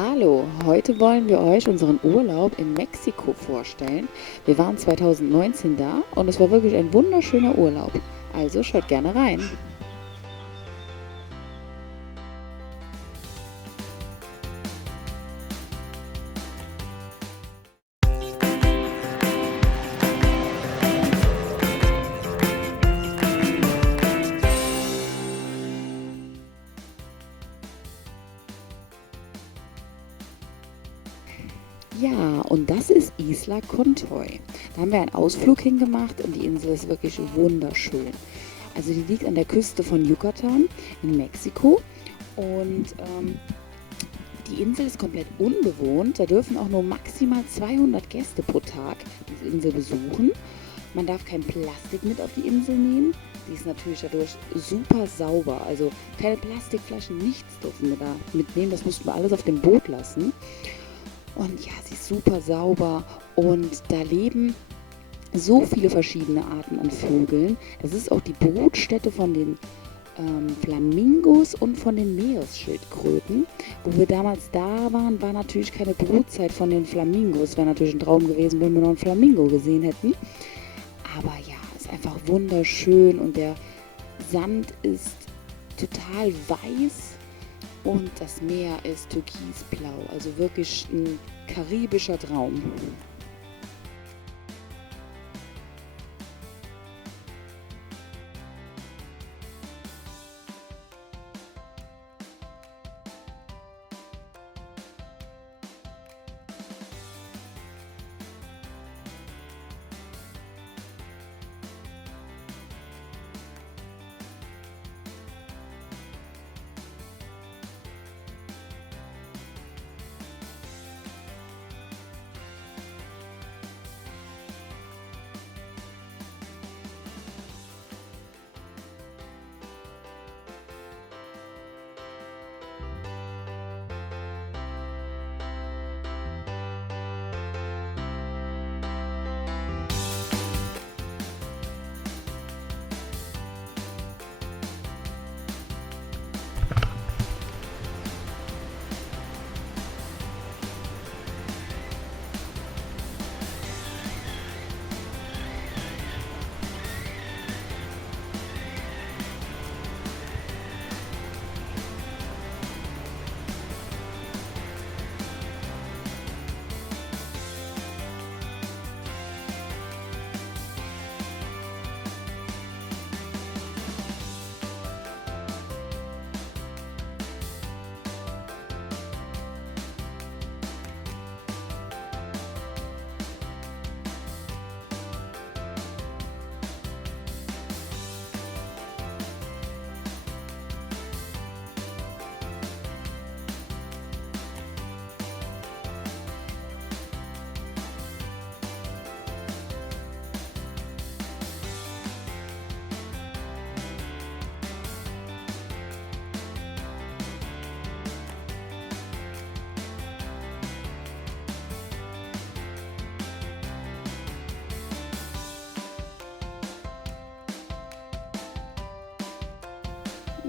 Hallo, heute wollen wir euch unseren Urlaub in Mexiko vorstellen. Wir waren 2019 da und es war wirklich ein wunderschöner Urlaub. Also schaut gerne rein. Ja, und das ist Isla Contoy. Da haben wir einen Ausflug hingemacht und die Insel ist wirklich wunderschön. Also die liegt an der Küste von Yucatan in Mexiko und die Insel ist komplett unbewohnt. Da dürfen auch nur maximal 200 Gäste pro Tag diese Insel besuchen. Man darf kein Plastik mit auf die Insel nehmen. Die ist natürlich dadurch super sauber. Also keine Plastikflaschen, nichts dürfen wir da mitnehmen. Das mussten wir alles auf dem Boot lassen. Und ja, sie ist super sauber und da leben so viele verschiedene Arten an Vögeln. Das ist auch die Brutstätte von den Flamingos und von den Meeresschildkröten. Wo wir damals da waren, war natürlich keine Brutzeit von den Flamingos. Wäre natürlich ein Traum gewesen, wenn wir noch einen Flamingo gesehen hätten. Aber ja, ist einfach wunderschön und der Sand ist total weiß und das Meer ist türkisblau. Also wirklich ein karibischer Traum.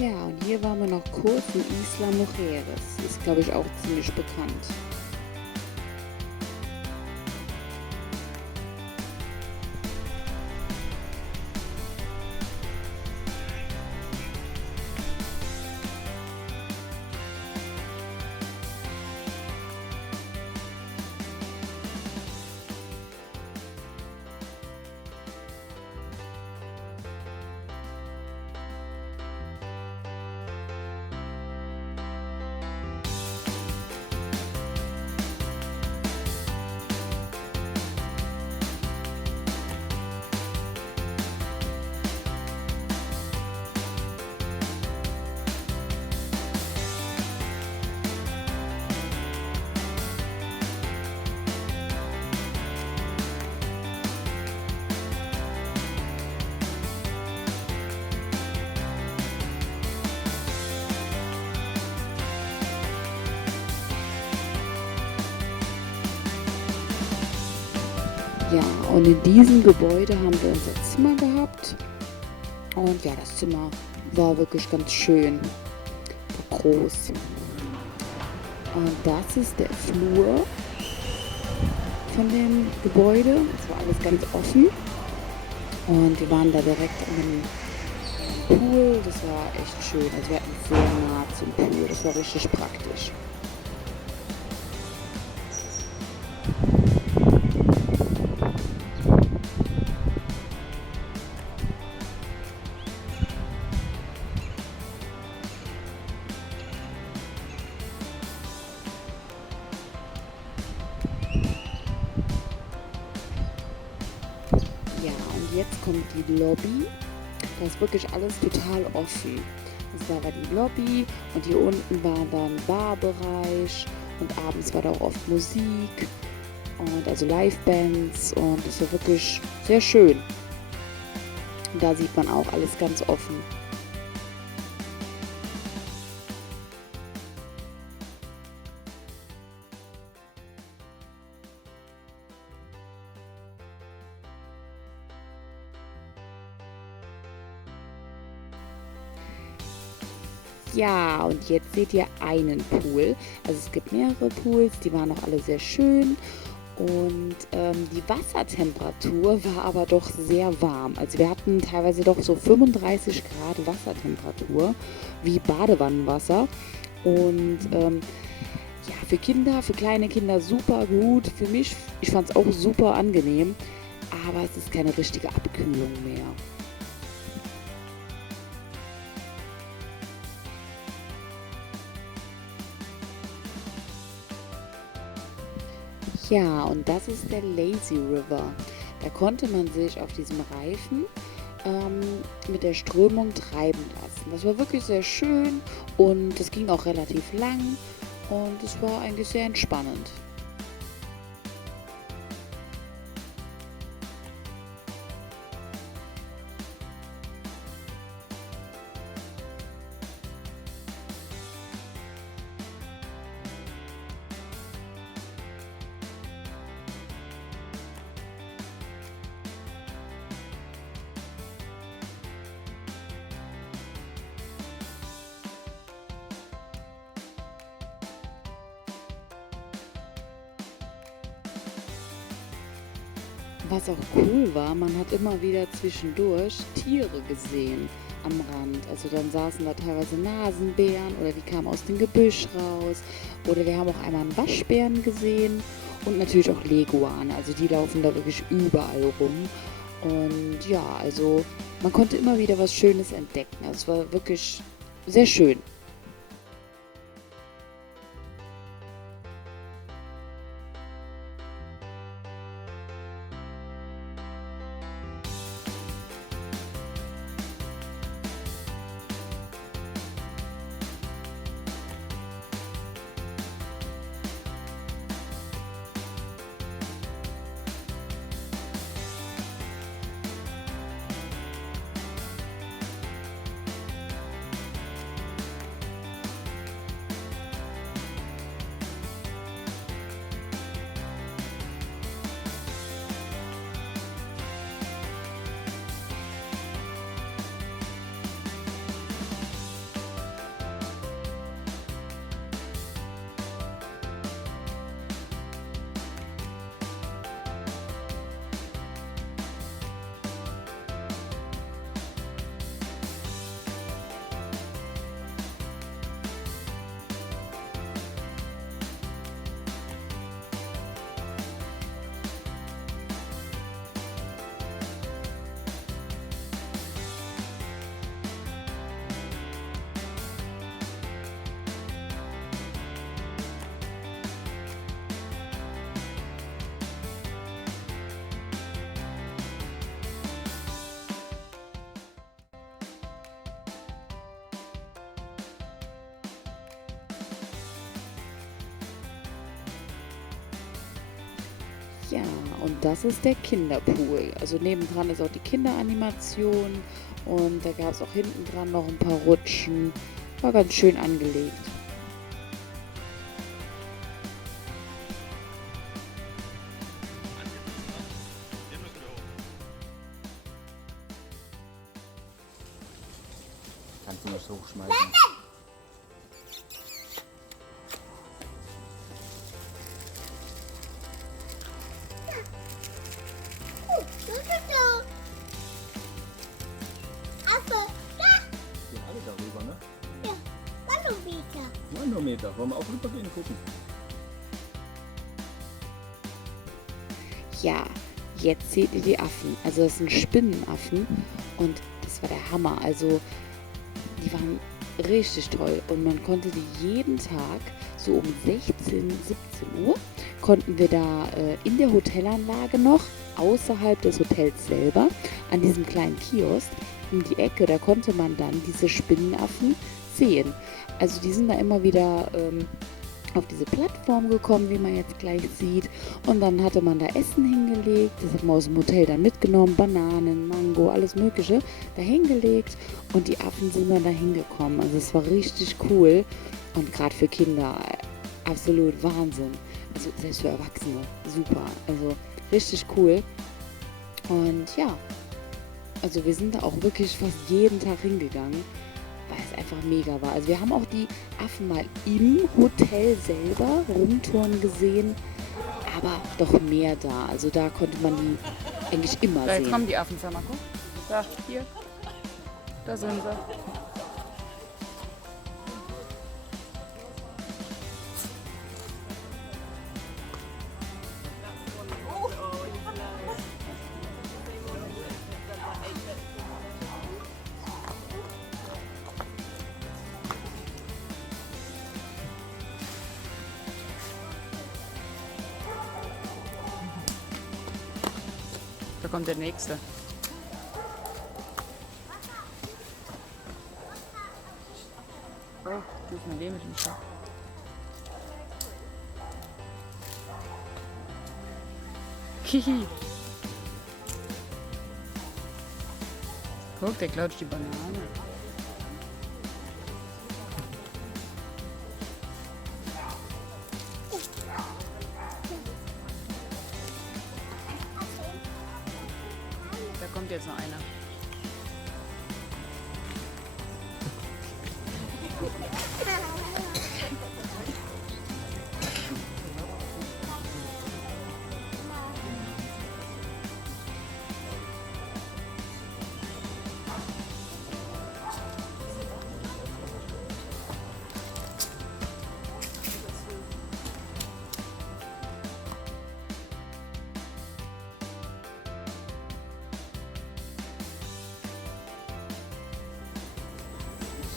Ja, und hier waren wir noch kurz in Isla Mujeres. Ist, glaube ich, auch ziemlich bekannt. Ja, und in diesem Gebäude haben wir unser Zimmer gehabt. Und ja, das Zimmer war wirklich ganz schön, war groß. Und das ist der Flur von dem Gebäude. Es war alles ganz offen. Und wir waren da direkt an dem Pool. Das war echt schön. Also wir hatten sehr nah zum Pool. Das war richtig praktisch. Ja, und jetzt kommt die Lobby. Da ist wirklich alles total offen. Also da war die Lobby und hier unten war dann Barbereich und abends war da auch oft Musik und also Livebands und das war wirklich sehr schön. Und da sieht man auch alles ganz offen. Ja, und jetzt seht ihr einen Pool. Also es gibt mehrere Pools, die waren auch alle sehr schön. Und die Wassertemperatur war aber doch sehr warm. Also wir hatten teilweise doch so 35 Grad Wassertemperatur, wie Badewannenwasser. Und ja, für Kinder, für kleine Kinder super gut. Für mich, ich fand es auch super angenehm. Aber es ist keine richtige Abkühlung mehr. Ja, und das ist der Lazy River. Da konnte man sich auf diesem Reifen ähm, mit der Strömung treiben lassen. Das war wirklich sehr schön und es ging auch relativ lang und es war eigentlich sehr entspannend. Was auch cool war, man hat immer wieder zwischendurch Tiere gesehen am Rand. Also dann saßen da teilweise Nasenbären oder die kamen aus dem Gebüsch raus. Oder wir haben auch einmal einen Waschbären gesehen und natürlich auch Leguane. Also die laufen da wirklich überall rum. Und ja, also man konnte immer wieder was Schönes entdecken. Also es war wirklich sehr schön. Ja, und das ist der Kinderpool. Also nebendran ist auch die Kinderanimation und da gab es auch hinten dran noch ein paar Rutschen. War ganz schön angelegt. Kannst du mich hochschmeißen? Kilometer. Wollen wir auch rübergehen gucken? Ja, jetzt seht ihr die Affen. Also das sind Spinnenaffen und das war der Hammer. Also die waren richtig toll und man konnte die jeden Tag so um 16, 17 Uhr konnten wir da in der Hotelanlage noch außerhalb des Hotels selber an diesem kleinen Kiosk um die Ecke, da konnte man dann diese Spinnenaffen sehen. Also die sind da immer wieder auf diese Plattform gekommen, wie man jetzt gleich sieht. Und dann hatte man da Essen hingelegt. Das hat man aus dem Hotel dann mitgenommen. Bananen, Mango, alles Mögliche da hingelegt. Und die Affen sind dann da hingekommen. Also es war richtig cool. Und gerade für Kinder absolut Wahnsinn. Also selbst für Erwachsene super. Also richtig cool. Und ja, also wir sind da auch wirklich fast jeden Tag hingegangen, weil es einfach mega war. Also wir haben auch die Affen mal im Hotel selber rumtouren gesehen, aber doch mehr da. Also da konnte man die eigentlich immer Da, jetzt sehen. kommen die Affen, Samako. Da, hier. Da sind sie. Da kommt der nächste. Oh, du bist mal mit dem Schach. Hihi. Guck, der klaut die Banane. Da kommt jetzt noch einer.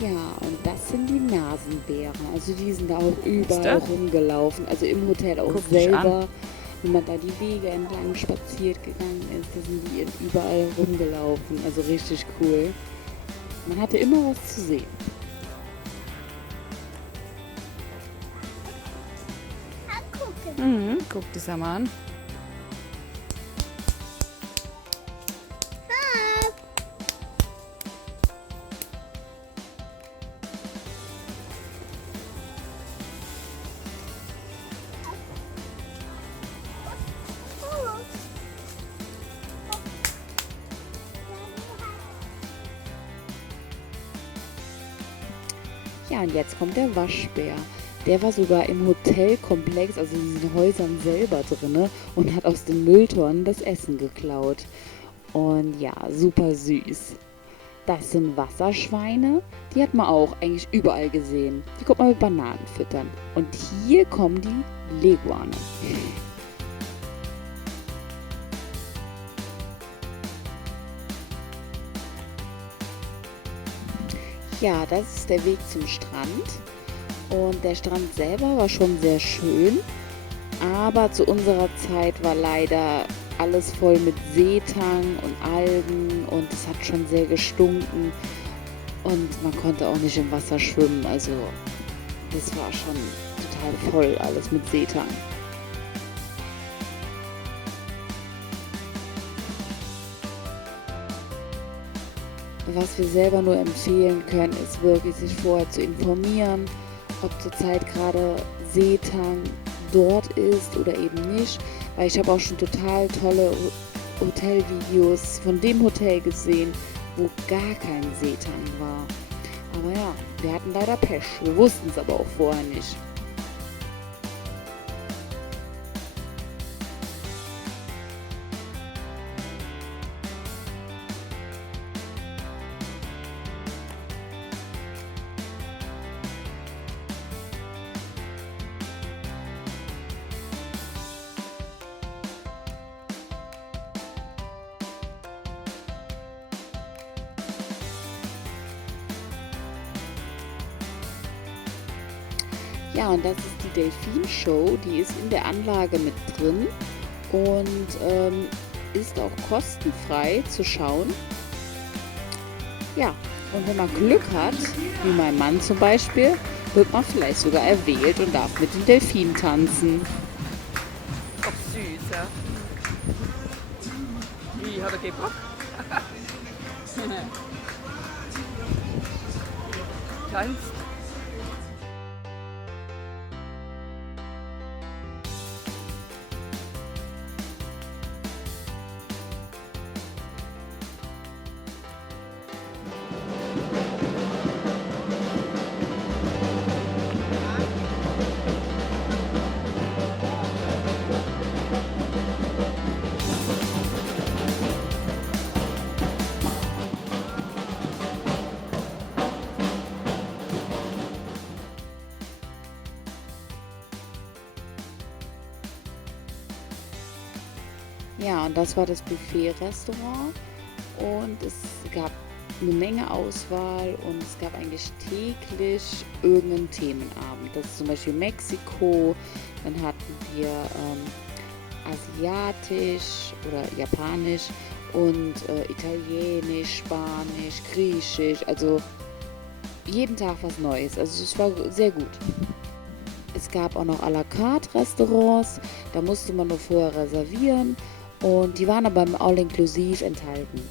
Ja, und das sind die Nasenbären. Also die sind da auch überall da? rumgelaufen. Also im Hotel auch Guck dich selber. Wenn man da die Wege entlang spaziert gegangen ist, da sind die überall rumgelaufen. Also richtig cool. Man hatte immer was zu sehen. Mhm, guck dich mal an. Ja, und jetzt kommt der Waschbär. Der war sogar im Hotelkomplex, also in diesen Häusern selber drinne und hat aus den Mülltonnen das Essen geklaut. Und ja, super süß. Das sind Wasserschweine, die hat man auch eigentlich überall gesehen. Die kommt man mit Bananen füttern. Und hier kommen die Leguane. Ja, das ist der Weg zum Strand. Und der Strand selber war schon sehr schön. Aber zu unserer Zeit war leider alles voll mit Seetang und Algen und es hat schon sehr gestunken. Und man konnte auch nicht im Wasser schwimmen. Also das war schon total voll alles mit Seetang. Was wir selber nur empfehlen können, ist wirklich sich vorher zu informieren, ob zurzeit gerade Seetang dort ist oder eben nicht. Weil ich habe auch schon total tolle Hotelvideos von dem Hotel gesehen, wo gar kein Seetang war. Aber ja, wir hatten leider Pech. Wir wussten es aber auch vorher nicht. Ja, und das ist die Delfinshow, die ist in der Anlage mit drin und ist auch kostenfrei zu schauen. Ja, und wenn man Glück hat, wie mein Mann zum Beispiel, wird man vielleicht sogar erwählt und darf mit den Delfinen tanzen. Doch süß, ja. Wie, hat er keinen Bock? Tanzt. Ja, und das war das Buffet-Restaurant und es gab eine Menge Auswahl und es gab eigentlich täglich irgendeinen Themenabend. Das ist zum Beispiel Mexiko, dann hatten wir Asiatisch oder Japanisch und Italienisch, Spanisch, Griechisch, also jeden Tag was Neues. Also es war sehr gut. Es gab auch noch à la carte Restaurants, da musste man nur vorher reservieren und die waren aber im All-Inclusive enthalten.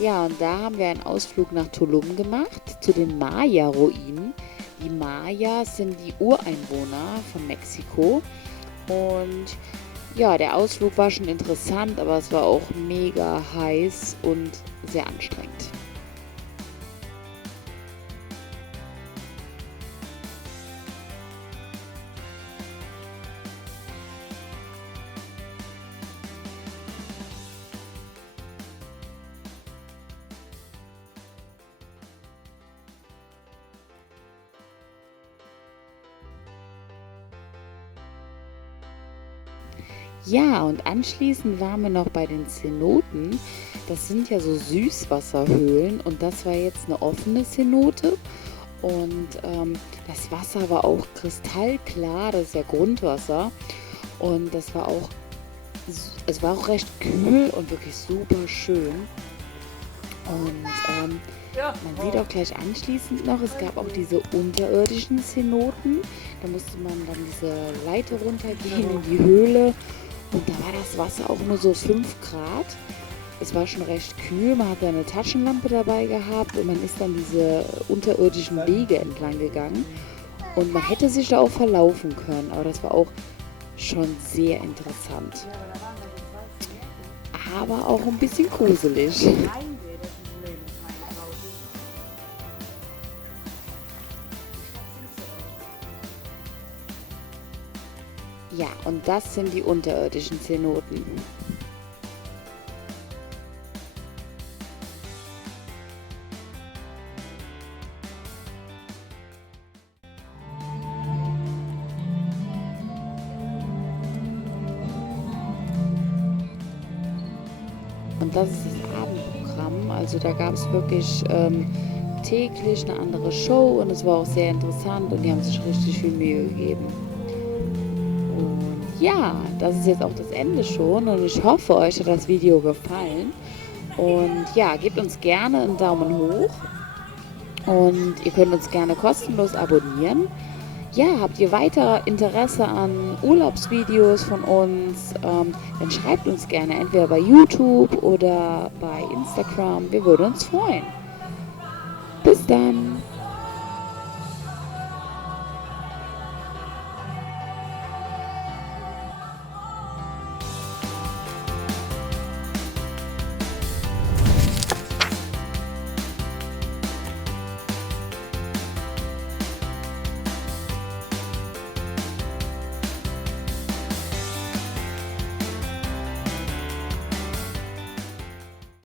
Ja, und da haben wir einen Ausflug nach Tulum gemacht, zu den Maya-Ruinen. Die Mayas sind die Ureinwohner von Mexiko. Und ja, der Ausflug war schon interessant, aber es war auch mega heiß und sehr anstrengend. Ja, und anschließend waren wir noch bei den Cenoten. Das sind ja so Süßwasserhöhlen und das war jetzt eine offene Cenote. Und das Wasser war auch kristallklar, das ist ja Grundwasser. Und es war auch recht kühl und wirklich super schön. Und man sieht auch gleich anschließend noch, es gab auch diese unterirdischen Cenoten. Da musste man dann diese Leiter runtergehen in die Höhle. Und da war das Wasser auch nur so 5 Grad. Es war schon recht kühl. Man hat da eine Taschenlampe dabei gehabt und man ist dann diese unterirdischen Wege entlang gegangen. Und man hätte sich da auch verlaufen können, aber das war auch schon sehr interessant. Aber auch ein bisschen gruselig. Ja, und das sind die unterirdischen Cenoten. Und das ist das Abendprogramm. Also da gab es wirklich täglich eine andere Show und es war auch sehr interessant und die haben sich richtig viel Mühe gegeben. Und ja, das ist jetzt auch das Ende schon und ich hoffe, euch hat das Video gefallen. Und ja, gebt uns gerne einen Daumen hoch und ihr könnt uns gerne kostenlos abonnieren. Ja, habt ihr weiter Interesse an Urlaubsvideos von uns, dann schreibt uns gerne entweder bei YouTube oder bei Instagram. Wir würden uns freuen. Bis dann!